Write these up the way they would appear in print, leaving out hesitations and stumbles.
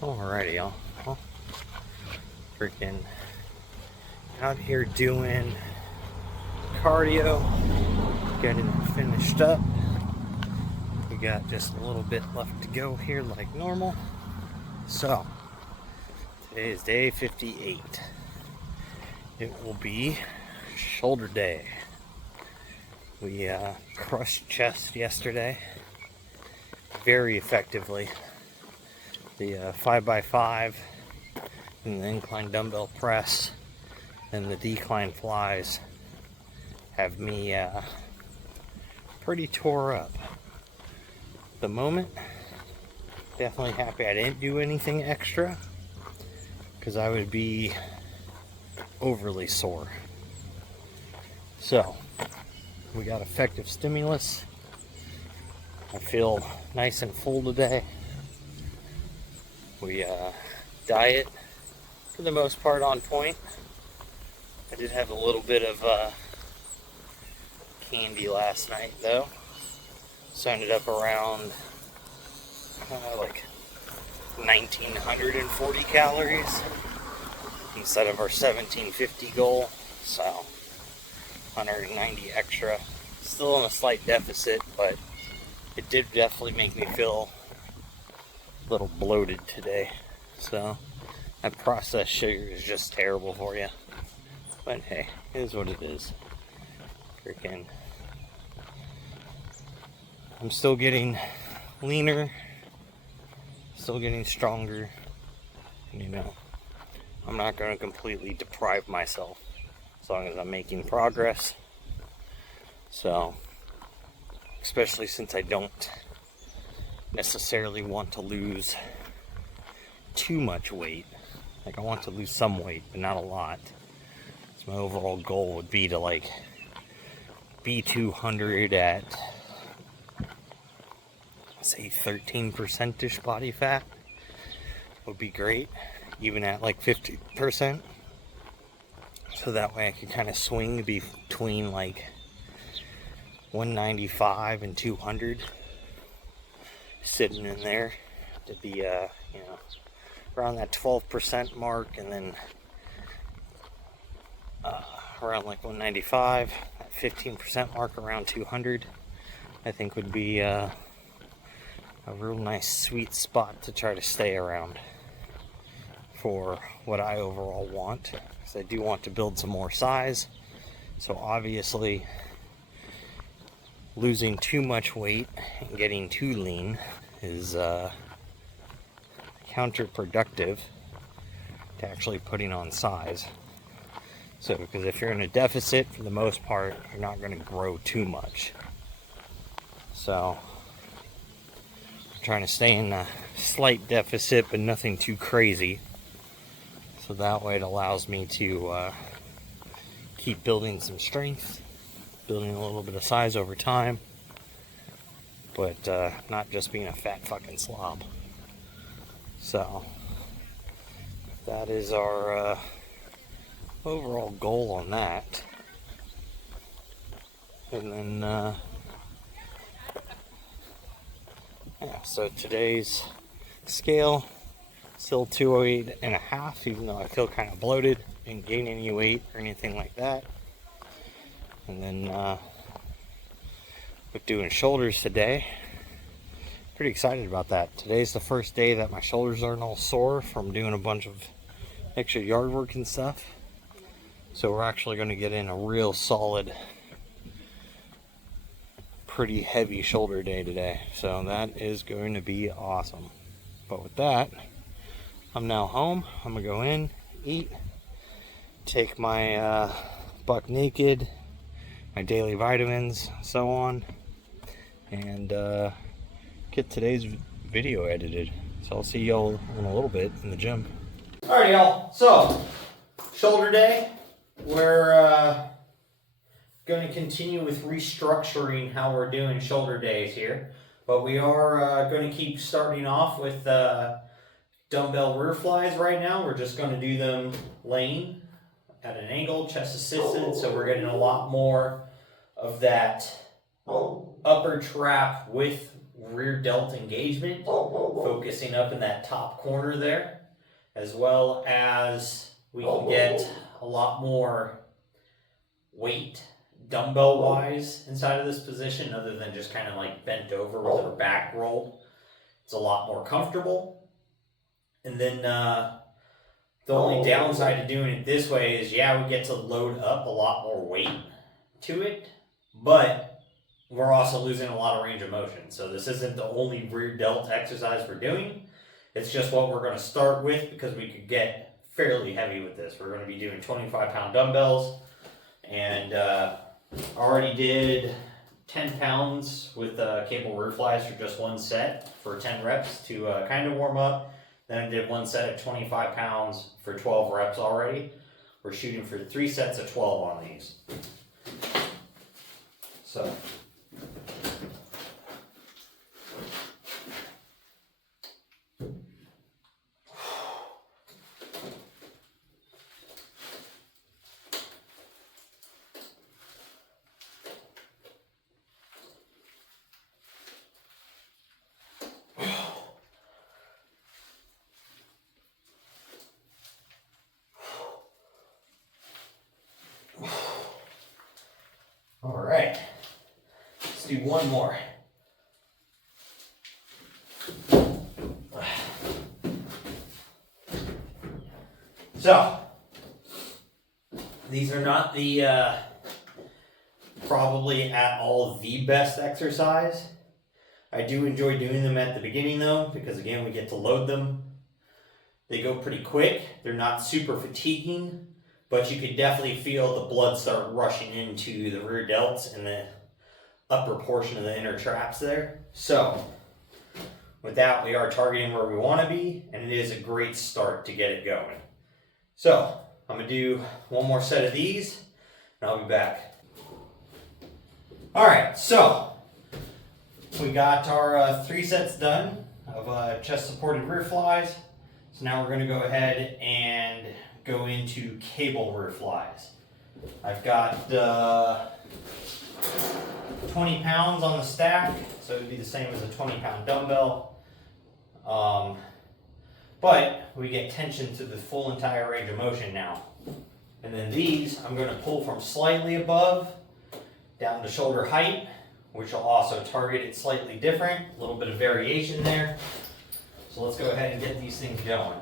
Alrighty, y'all. Well, freaking out here doing cardio, getting it finished up. We got just a little bit left to go here, like normal. So, today is day 58. It will be shoulder day. We crushed chest yesterday very effectively. The 5x5 and the incline dumbbell press and the decline flies have me pretty tore up. At the moment, definitely happy I didn't do anything extra because I would be overly sore. So, we got effective stimulus. I feel nice and full today. We diet for the most part on point. I did have a little bit of candy last night though, so I ended up around like 1940 calories instead of our 1750 goal, so 190 extra. Still in a slight deficit, but it did definitely make me feel a little bloated today. So that processed sugar is just terrible for you. But hey, it is what it is. Freaking, I'm still getting leaner, still getting stronger. You know, I'm not going to completely deprive myself as long as I'm making progress. So, especially since I don't necessarily want to lose too much weight. Like, I want to lose some weight, but not a lot. So my overall goal would be to like be 200 at, say, 13%-ish body fat would be great, even at like 50%. So that way I could kind of swing between like 195 and 200, sitting in there to be around that 12% mark, and then around like 195, that 15% mark around 200, I think would be a real nice sweet spot to try to stay around for what I overall want, because I do want to build some more size. So obviously losing too much weight and getting too lean is counterproductive to actually putting on size. So, because if you're in a deficit, for the most part, you're not going to grow too much. So, I'm trying to stay in a slight deficit, but nothing too crazy. So that way it allows me to keep building some strength, building a little bit of size over time, but not just being a fat fucking slob. So, that is our overall goal on that. And then, so today's scale, still 208.5, even though I feel kind of bloated, didn't gain any weight or anything like that. And then, with doing shoulders today, pretty excited about that. Today's the first day that my shoulders aren't all sore from doing a bunch of extra yard work and stuff. So we're actually going to get in a real solid, pretty heavy shoulder day today. So that is going to be awesome. But with that, I'm now home. I'm going to go in, eat, take my Buck Naked, my daily vitamins, so on, and get today's video edited. So I'll see y'all in a little bit in the gym. Alright, y'all. So, shoulder day. We're going to continue with restructuring how we're doing shoulder days here. But we are going to keep starting off with dumbbell rear flies right now. We're just going to do them laying at an angle, chest assisted. So we're getting a lot more of that upper trap with rear delt engagement, focusing up in that top corner there, as well as we can get a lot more weight dumbbell wise inside of this position, other than just kind of like bent over with our back rolled. It's a lot more comfortable. And then the only downside to doing it this way is, yeah, we get to load up a lot more weight to it, but we're also losing a lot of range of motion. So this isn't the only rear delt exercise we're doing. It's just what we're going to start with, because we could get fairly heavy with this. We're going to be doing 25-pound dumbbells, and already did 10 pounds with cable rear flies for just one set for 10 reps to kind of warm up. Then I did one set at 25 pounds for 12 reps already. We're shooting for 3 sets of 12 on these. So. All right, let's do one more. So, these are not the probably at all the best exercise. I do enjoy doing them at the beginning though, because again, we get to load them. They go pretty quick. They're not super fatiguing, but you could definitely feel the blood start rushing into the rear delts and the upper portion of the inner traps there. So with that, we are targeting where we want to be, and it is a great start to get it going. So I'm going to do one more set of these, and I'll be back. All right, so we got our 3 sets done of chest supported rear flies. So now we're going to go ahead and go into cable rear flies. I've got 20 pounds on the stack, so it would be the same as a 20-pound dumbbell. But we get tension to the full entire range of motion now. And then these, I'm going to pull from slightly above down to shoulder height, which will also target it slightly different, a little bit of variation there. So let's go ahead and get these things going.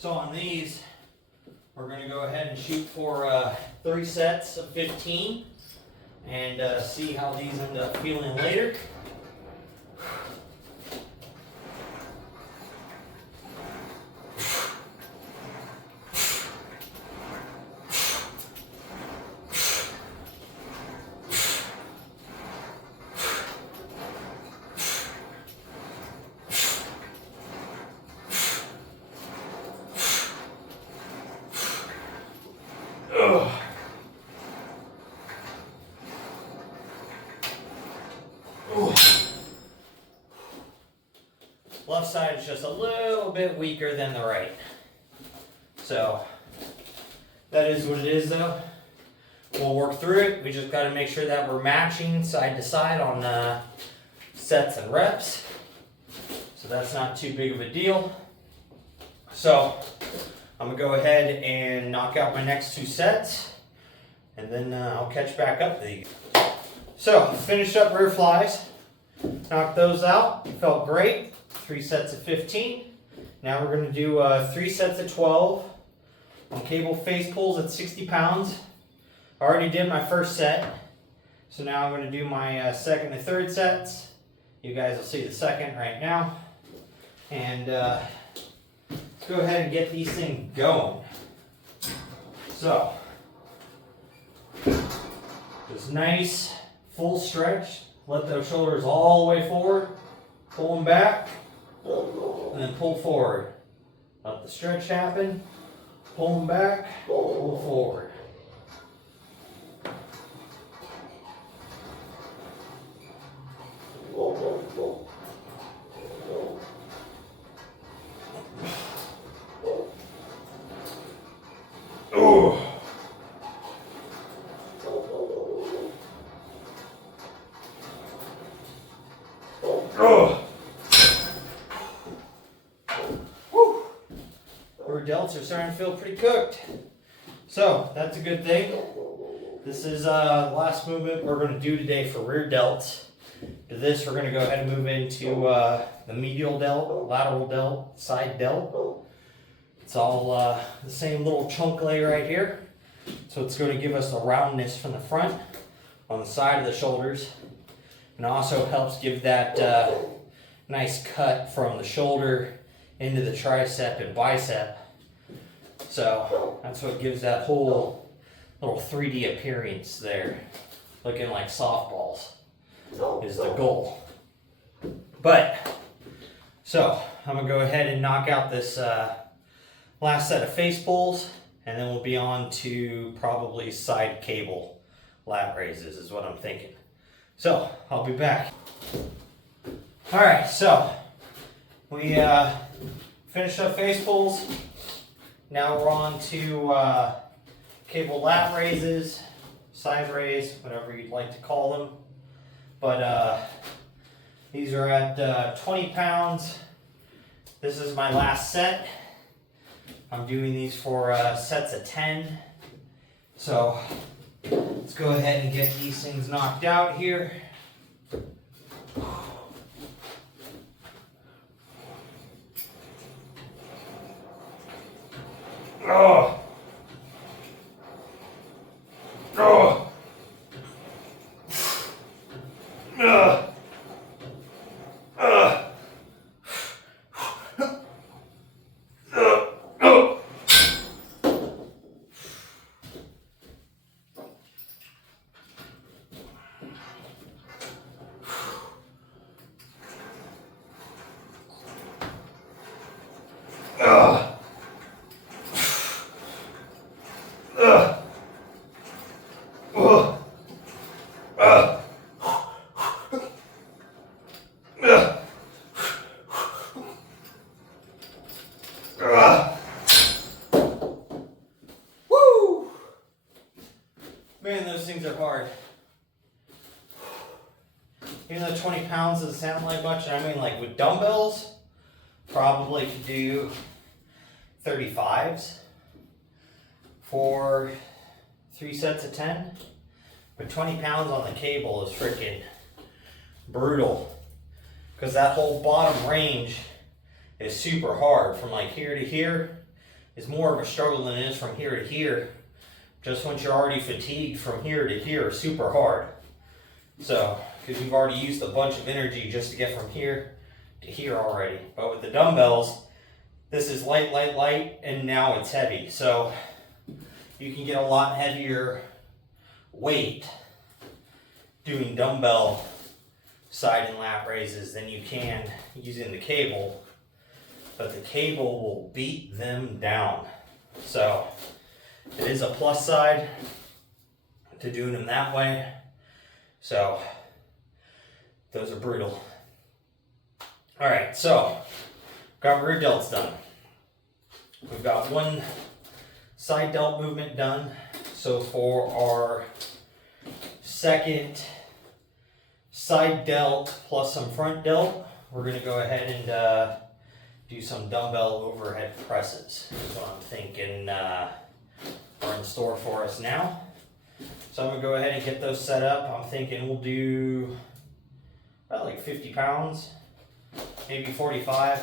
So on these, we're going to go ahead and shoot for 3 sets of 15 and see how these end up feeling later. Left side is just a little bit weaker than the right. So that is what it is though. We'll work through it. We just got to make sure that we're matching side to side on sets and reps. So that's not too big of a deal. So I'm going to go ahead and knock out my next 2 sets, and then I'll catch back up with you. So finished up rear flies. Knocked those out. Felt great. 3 sets of 15. Now we're going to do 3 sets of 12 on cable face pulls at 60 pounds. I already did my first set, so now I'm going to do my second and third sets. You guys will see the second right now. And let's go ahead and get these things going. So, this nice full stretch. Let those shoulders all the way forward. Pull them back. And then pull forward. Let the stretch happen. Pull them back, pull forward. Rear delts are starting to feel pretty cooked. So that's a good thing. This is the last movement we're going to do today for rear delts. To this, we're going to go ahead and move into the medial delt, lateral delt, side delt. It's all the same little chunk lay right here. So it's going to give us the roundness from the front on the side of the shoulders. And also helps give that nice cut from the shoulder into the tricep and bicep. So that's what gives that whole little 3D appearance there. Looking like softballs is the goal. But, so I'm going to go ahead and knock out this last set of face pulls, and then we'll be on to probably side cable lat raises is what I'm thinking. So, I'll be back. Alright, so we finished up face pulls. Now we're on to cable lat raises, side raise, whatever you'd like to call them. But these are at 20 pounds. This is my last set. I'm doing these for sets of 10. So let's go ahead and get these things knocked out here. Oh. Oh. Woo! Man, those things are hard. Even though 20 pounds doesn't sound like much, I mean, like with dumbbells, probably could do 35s for 3 sets of 10. But 20 pounds on the cable is freaking brutal, because that whole bottom range is super hard. From like here to here is more of a struggle than it is from here to here. Just once you're already fatigued, from here to here is super hard. So, because you've already used a bunch of energy just to get from here to here already. But with the dumbbells, this is light, light, light, and now it's heavy. So you can get a lot heavier weight doing dumbbell side and lat raises than you can using the cable. But the cable will beat them down. So it is a plus side to doing them that way. So those are brutal. Alright, so got rear delts done. We've got one side delt movement done. So for our second side delt plus some front delt, we're going to go ahead and do some dumbbell overhead presses. That's what I'm thinking are in store for us now. So I'm going to go ahead and get those set up. I'm thinking we'll do about like 50 pounds, maybe 45.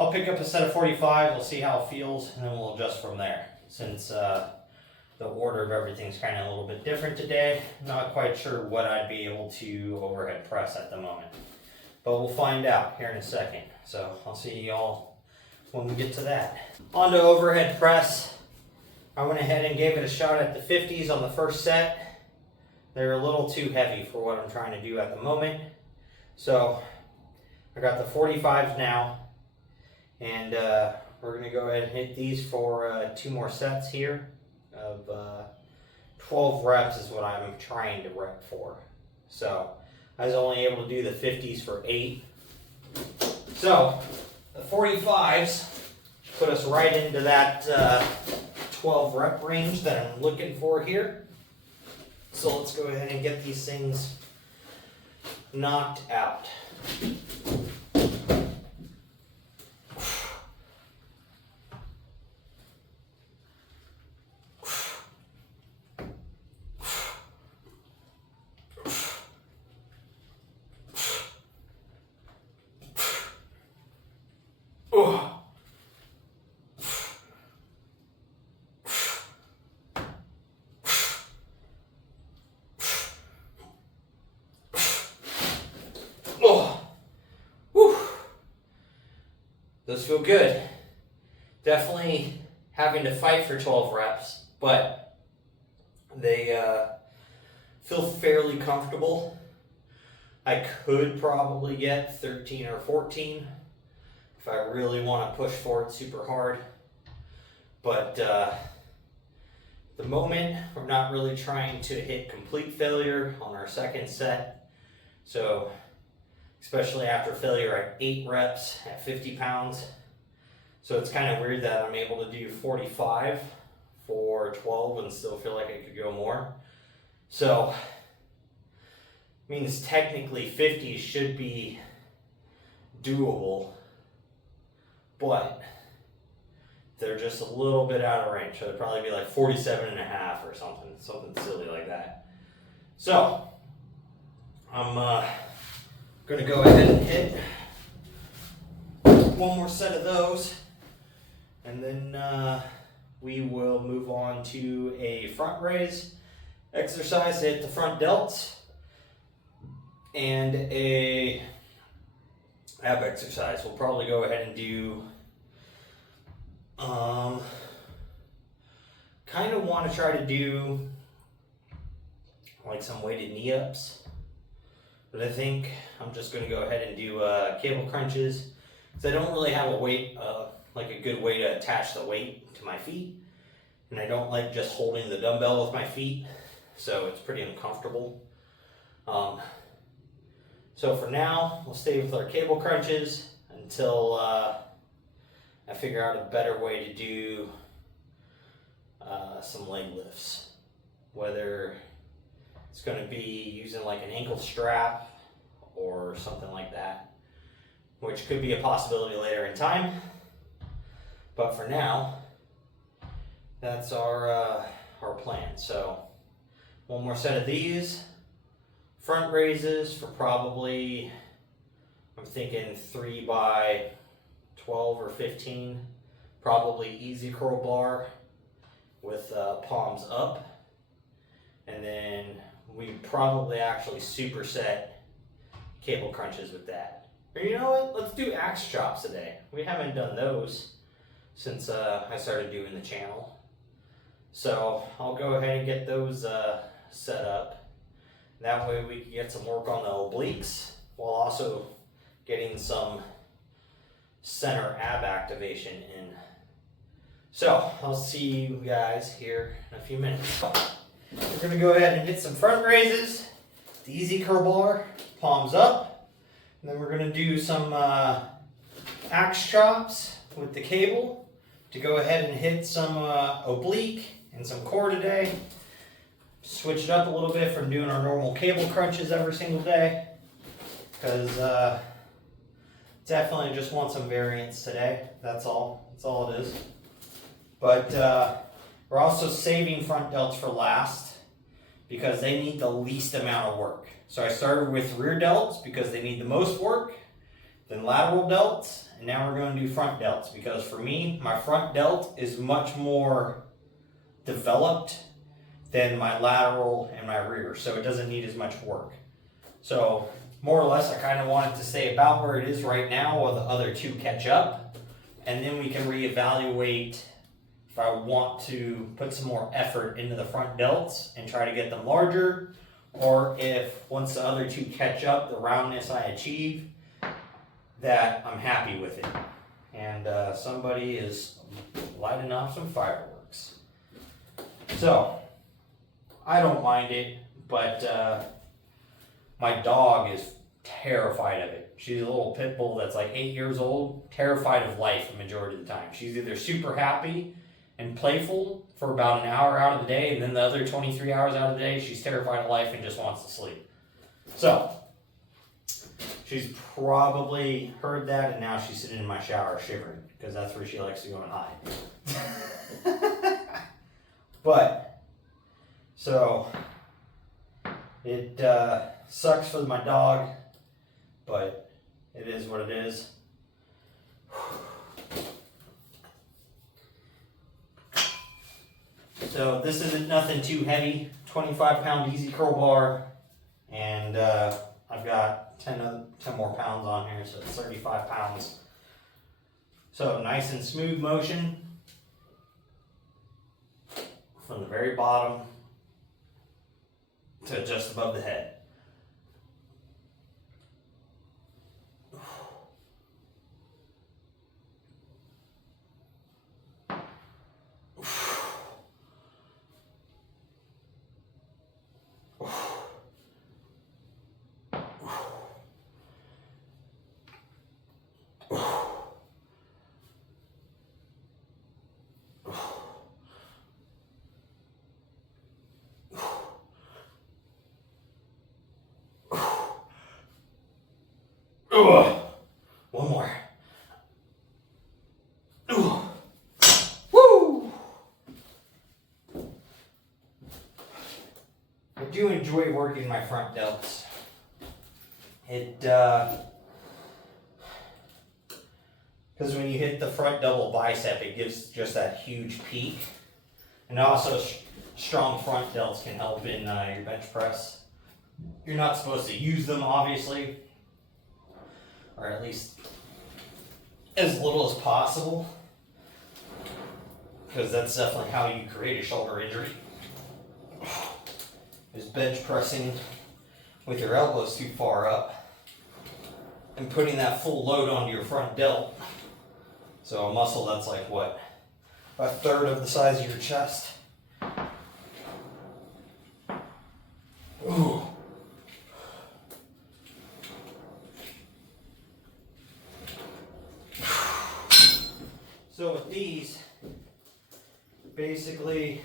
I'll pick up a set of 45, we'll see how it feels, and then we'll adjust from there. Since the order of everything's kind of a little bit different today, not quite sure what I'd be able to overhead press at the moment. But we'll find out here in a second. So I'll see y'all when we get to that. On to overhead press. I went ahead and gave it a shot at the 50s on the first set. They're a little too heavy for what I'm trying to do at the moment. So I got the 45s now, and we're going to go ahead and hit these for 2 more sets here of 12 reps is what I'm trying to rep for. So I was only able to do the 50s for 8. So the 45s put us right into that 12 rep range that I'm looking for here. So let's go ahead and get these things knocked out. Those feel good. Definitely having to fight for 12 reps, but they feel fairly comfortable. I could probably get 13 or 14 if I really want to push forward super hard. But at the moment, I'm not really trying to hit complete failure on our second set. So especially after failure at 8 reps at 50 pounds. So it's kind of weird that I'm able to do 45 for 12 and still feel like I could go more. So means technically 50 should be doable, but they're just a little bit out of range. So it'd probably be like 47 and a half or something silly like that. So I'm gonna go ahead and hit 1 more set of those, and then we will move on to a front raise exercise to hit the front delts and a ab exercise. We'll probably go ahead and do kind of want to try to do like some weighted knee ups. But I think I'm just going to go ahead and do cable crunches, because I don't really have a weight, like a good way to attach the weight to my feet, and I don't like just holding the dumbbell with my feet, so it's pretty uncomfortable. So for now, we'll stay with our cable crunches until I figure out a better way to do some leg lifts, whether it's going to be using like an ankle strap or something like that, which could be a possibility later in time. But for now, that's our plan. So 1 more set of these front raises for probably, I'm thinking 3 by 12 or 15, probably easy curl bar with palms up. And then we probably actually superset cable crunches with that. Or you know what? Let's do axe chops today. We haven't done those since I started doing the channel. So I'll go ahead and get those set up. That way we can get some work on the obliques while also getting some center ab activation in. So I'll see you guys here in a few minutes. We're going to go ahead and hit some front raises, the easy curl bar, palms up, and then we're going to do some axe chops with the cable to go ahead and hit some oblique and some core today. Switch it up a little bit from doing our normal cable crunches every single day, because definitely just want some variance today. That's all it is. But we're also saving front delts for last because they need the least amount of work. So I started with rear delts because they need the most work, then lateral delts, and now we're going to do front delts because for me, my front delt is much more developed than my lateral and my rear, so it doesn't need as much work. So more or less, I kind of want it to stay about where it is right now while the other 2 catch up, and then we can reevaluate if I want to put some more effort into the front delts and try to get them larger, or if once the other 2 catch up, the roundness I achieve, that I'm happy with it. and somebody is lighting off some fireworks. So, I don't mind it, but my dog is terrified of it. She's a little pit bull that's like 8 years old, terrified of life the majority of the time. She's either super happy and playful for about an hour out of the day, and then the other 23 hours out of the day, she's terrified of life and just wants to sleep. So, she's probably heard that, and now she's sitting in my shower shivering, because that's where she likes to go and hide. But, so, it sucks for my dog, but it is what it is. So this isn't nothing too heavy, 25-pound easy curl bar, and I've got 10 more pounds on here, so it's 35 pounds. So nice and smooth motion from the very bottom to just above the head. One more. Woo! I do enjoy working my front delts. Because when you hit the front double bicep, it gives just that huge peak. And also, strong front delts can help in your bench press. You're not supposed to use them, obviously, or at least as little as possible, because that's definitely how you create a shoulder injury, is bench pressing with your elbows too far up and putting that full load onto your front delt. So a muscle that's like what, a third of the size of your chest. Ooh. So with these, basically,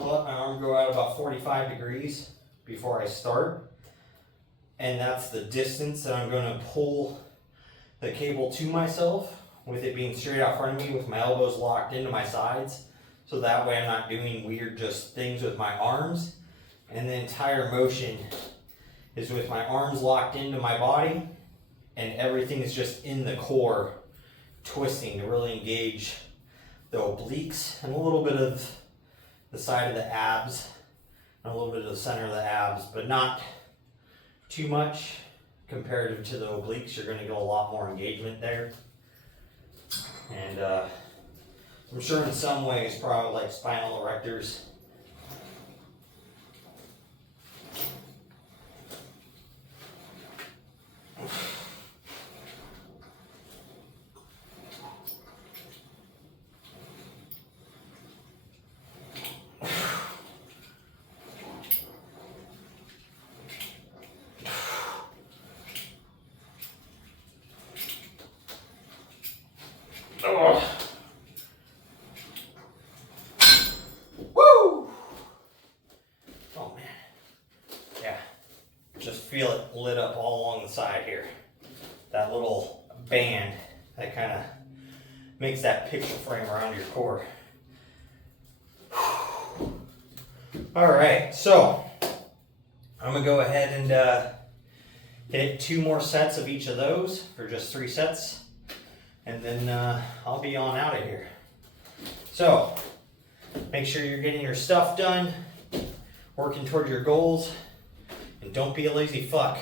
I'll let my arm go out about 45 degrees before I start. And that's the distance that I'm going to pull the cable to myself, with it being straight out front of me with my elbows locked into my sides. So that way I'm not doing weird just things with my arms. And the entire motion is with my arms locked into my body, and everything is just in the core, twisting to really engage the obliques and a little bit of the side of the abs and a little bit of the center of the abs, but not too much comparative to the obliques. You're going to get a lot more engagement there. And I'm sure in some ways, probably like spinal erectors. Woo! Oh man. Yeah. Just feel it lit up all along the side here. That little band that kind of makes that picture frame around your core. Alright, so I'm going to go ahead and hit 2 more sets of each of those for just 3 sets. And then I'll be on out of here. So, make sure you're getting your stuff done, working toward your goals, and don't be a lazy fuck.